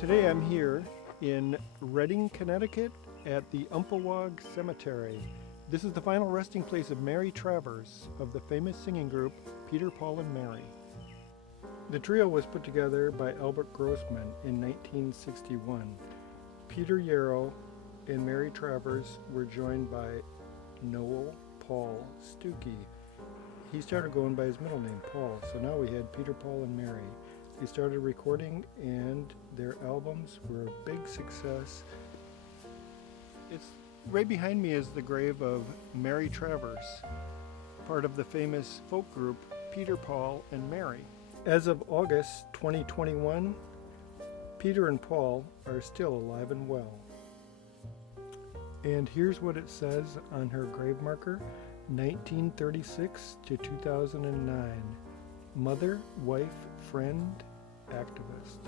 Today I'm here in Redding, Connecticut at the Umpawaug Cemetery. This is the final resting place of Mary Travers of the famous singing group Peter, Paul, and Mary. The trio was put together by Albert Grossman in 1961. Peter Yarrow and Mary Travers were joined by Noel Paul Stuckey. He started going by his middle name, Paul, so now we had Peter, Paul, and Mary. They started recording and their albums were a big success. It's right behind me is the grave of Mary Travers, part of the famous folk group Peter, Paul, and Mary. As of August 2021, Peter and Paul are still alive and well. And here's what it says on her grave marker, 1936 to 2009. Mother, wife, friend, activist.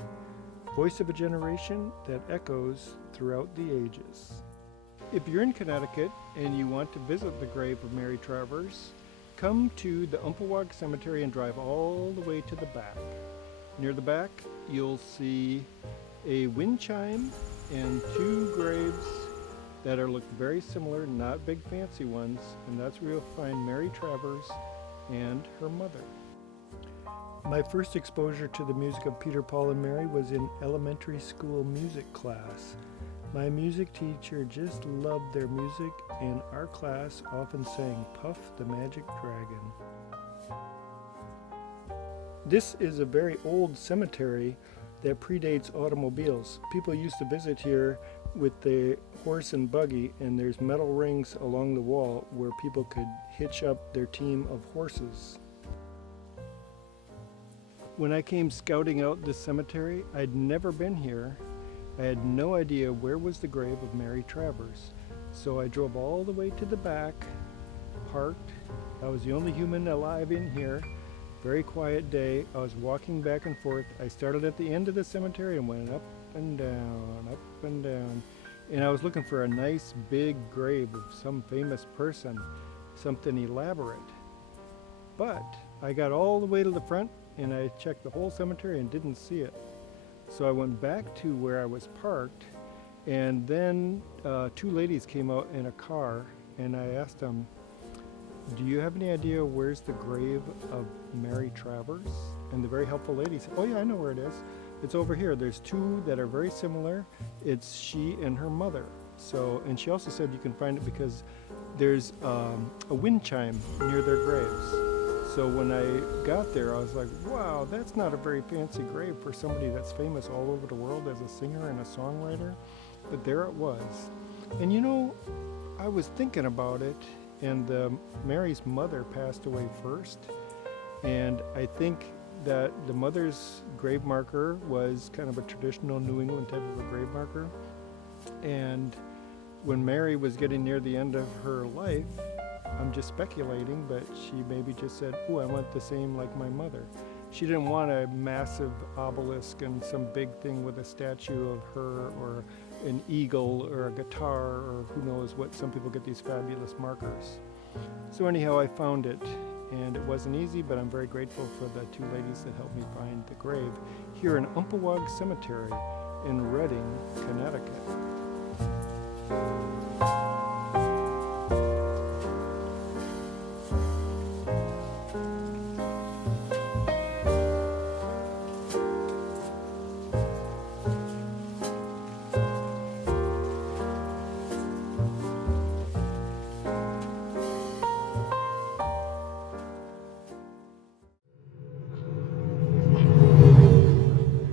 Voice of a generation that echoes throughout the ages. If you're in Connecticut and you want to visit the grave of Mary Travers, come to the Umpawaug Cemetery and drive all the way to the back. Near the back, you'll see a wind chime and two graves that look very similar, not big fancy ones, and that's where you'll find Mary Travers and her mother. My first exposure to the music of Peter, Paul, and Mary was in elementary school music class. My music teacher just loved their music, and our class often sang Puff the Magic Dragon. This is a very old cemetery that predates automobiles. People used to visit here with the horse and buggy, and there's metal rings along the wall where people could hitch up their team of horses. When I came scouting out this cemetery, I'd never been here. I had no idea where was the grave of Mary Travers. So I drove all the way to the back, parked. I was the only human alive in here. Very quiet day. I was walking back and forth. I started at the end of the cemetery and went up and down, up and down. And I was looking for a nice big grave of some famous person, something elaborate. But I got all the way to the front and I checked the whole cemetery and didn't see it. So I went back to where I was parked, and then two ladies came out in a car, and I asked them, do you have any idea where's the grave of Mary Travers? And the very helpful lady said, oh yeah, I know where it is. It's over here. There's two that are very similar. It's she and her mother. So, and she also said you can find it because there's a wind chime near their graves. So when I got there, I was like, wow, that's not a very fancy grave for somebody that's famous all over the world as a singer and a songwriter. But there it was. And you know, I was thinking about it, and Mary's mother passed away first. And I think that the mother's grave marker was kind of a traditional New England type of a grave marker. And when Mary was getting near the end of her life, I'm just speculating, but she maybe just said, oh, I want the same like my mother. She didn't want a massive obelisk and some big thing with a statue of her or an eagle or a guitar or who knows what. Some people get these fabulous markers. So anyhow, I found it, and it wasn't easy, but I'm very grateful for the two ladies that helped me find the grave here in Umpawaug Cemetery in Redding, Connecticut.